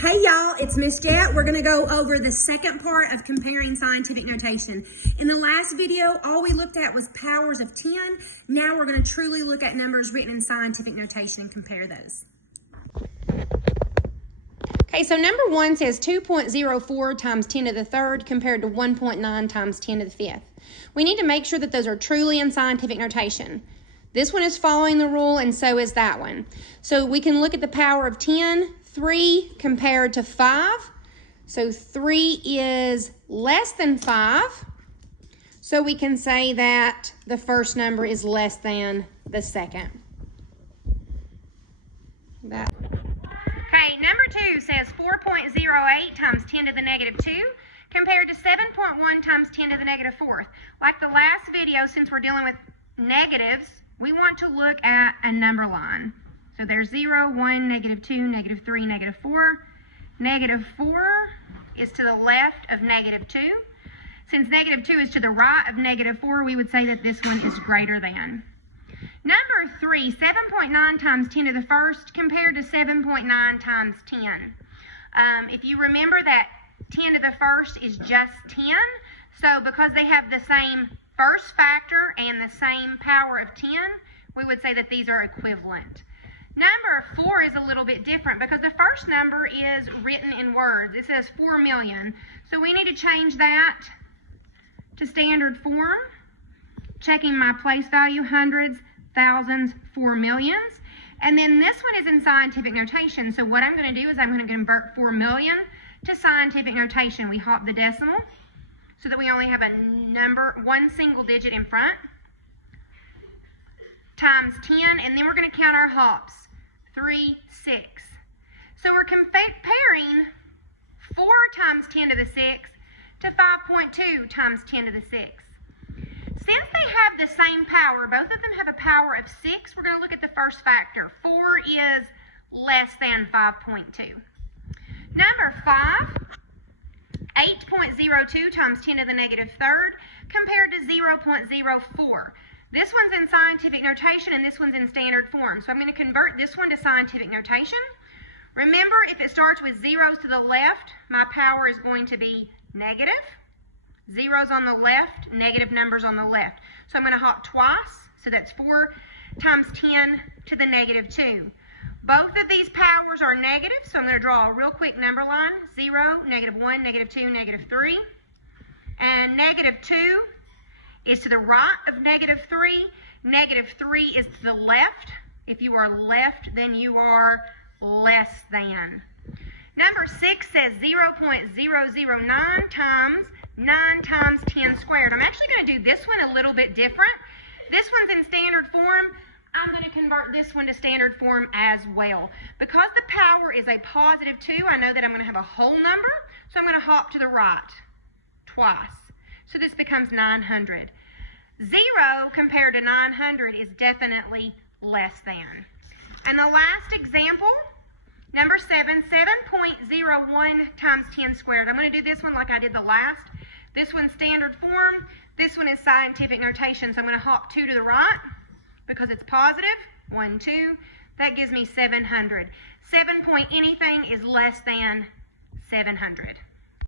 Hey y'all, it's Miss Jet. We're going to go over the second part of comparing scientific notation. In the last video, all we looked at was powers of 10. Now we're going to truly look at numbers written in scientific notation and compare those. Okay, so number 1 says 2.04 times 10 to the third compared to 1.9 times 10 to the fifth. We need to make sure that those are truly in scientific notation. This one is following the rule, and so is that one. So we can look at the power of 10, 3 compared to 5. So 3 is less than 5. So we can say that the first number is less than the second. Okay, number 2 says 4.08 times 10 to the negative 2 compared to 7.1 times 10 to the negative 4th. Like the last video, since we're dealing with negatives, we want to look at a number line. So there's 0, 1, negative 2, negative 3, negative 4. Negative 4 is to the left of negative 2. Since negative 2 is to the right of negative 4, we would say that this one is greater than. Number 3, 7.9 times 10 to the first compared to 7.9 times 10. If you remember that 10 to the first is just 10, so because they have the same first factor and the same power of 10, we would say that these are equivalent. Number 4 is a little bit different because the first number is written in words. It says 4 million. So we need to change that to standard form. Checking my place value, hundreds, thousands, 4 millions. And then this one is in scientific notation. So what I'm going to do is I'm going to convert 4 million to scientific notation. We hop the decimal so that we only have a number, one single digit in front, times 10, and then we're going to count our hops, 3, 6. So we're comparing 4 times 10 to the 6 to 5.2 times 10 to the 6. Since they have the same power, both of them have a power of 6, we're going to look at the first factor. 4 is less than 5.2. Number 5, 8.02 times 10 to the negative third compared to 0.04. This one's in scientific notation and this one's in standard form. So I'm going to convert this one to scientific notation. Remember, if it starts with zeros to the left, my power is going to be negative. Zeros on the left, negative numbers on the left. So I'm going to hop twice. So that's 4 times 10 to the negative 2. Both of these powers are negative, so I'm going to draw a real quick number line. 0, negative 1, negative 2, negative 3. And negative 2 is to the right of negative 3. Negative 3 is to the left. If you are left, then you are less than. Number 6 says 0.009 times 9 times 10 squared. I'm actually going to do this one a little bit different. This one's in standard form. I'm going to convert this one to standard form as well. Because the power is a positive 2, I know that I'm going to have a whole number, so I'm going to hop to the right twice. So this becomes 900. 0 compared to 900 is definitely less than. And the last example, number 7, 7.01 times 10 squared. I'm going to do this one like I did the last. This one's standard form. This one is scientific notation, so I'm going to hop 2 to the right because it's positive. 1, 2. That gives me 700. 7 point anything is less than 700.